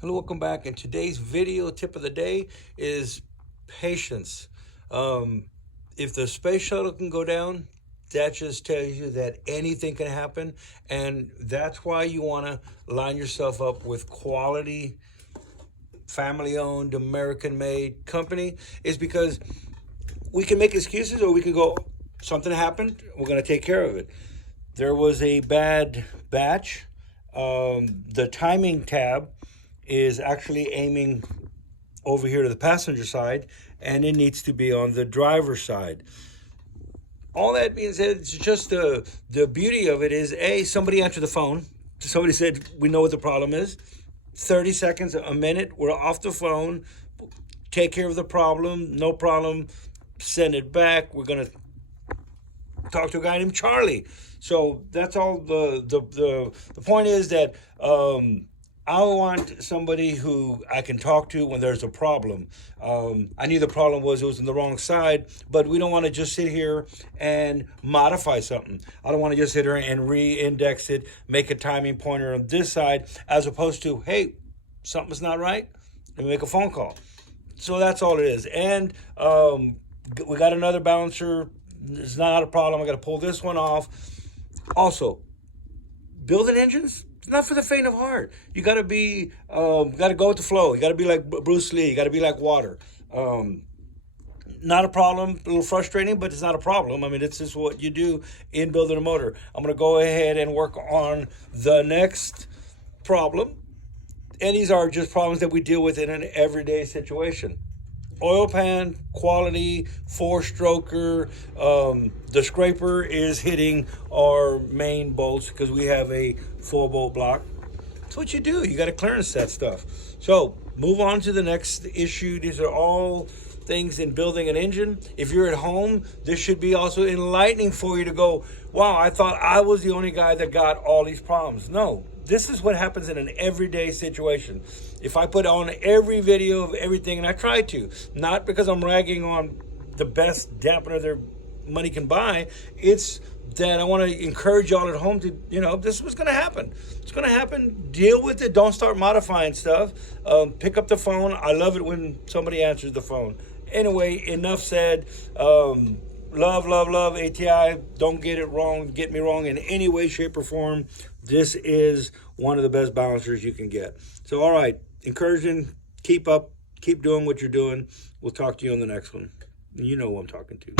Hello, welcome back. And today's video tip of the day is patience. If the space shuttle can go down, that just tells you that anything can happen. And that's why you want to line yourself up with quality, family owned, American made company, is because we can make excuses or we can go, something happened, we're going to take care of it. There was a bad batch. The timing tab is actually aiming over here to the passenger side, and it needs to be on the driver's side. All that being said, it's just the beauty of it is, somebody answered the phone. Somebody said, we know what the problem is. 30 seconds, a minute, we're off the phone, take care of the problem, no problem, send it back. We're going to talk to a guy named Charlie. So that's all. The point is that I want somebody who I can talk to when there's a problem. I knew the problem was it was on the wrong side, but we don't want to just sit here and modify something. I don't want to just sit here and re-index it, make a timing pointer on this side, as opposed to, hey, something's not right, and make a phone call. So that's all it is. And we got another balancer. It's not a problem. I got to pull this one off. Also, building engines, it's not for the faint of heart. You got to be, got to go with the flow. You got to be like Bruce Lee. You got to be like water. Not a problem, a little frustrating, but it's not a problem. I mean, it's just what you do in building a motor. I'm going to go ahead and work on the next problem. And these are just problems that we deal with in an everyday situation. Oil pan, quality, 4-stroker. The scraper is hitting our main bolts because we have a 4-bolt block. That's what you do. You got to clearance that stuff. So move on to the next issue. These are all things in building an engine. If you're at home, this should be also enlightening for you to go, wow, I thought I was the only guy that got all these problems. No, this is what happens in an everyday situation. If I put on every video of everything, and I try to, not because I'm ragging on the best dampener their money can buy, it's that I want to encourage y'all at home to, this is what's going to happen. It's going to happen. Deal with it. Don't start modifying stuff. Pick up the phone. I love it when somebody answers the phone. Anyway, enough said. Love ATI. Don't get me wrong in any way, shape, or form. This is one of the best balancers you can get. So, all right, encouraging, keep up, keep doing what you're doing. We'll talk to you on the next one. You know who I'm talking to.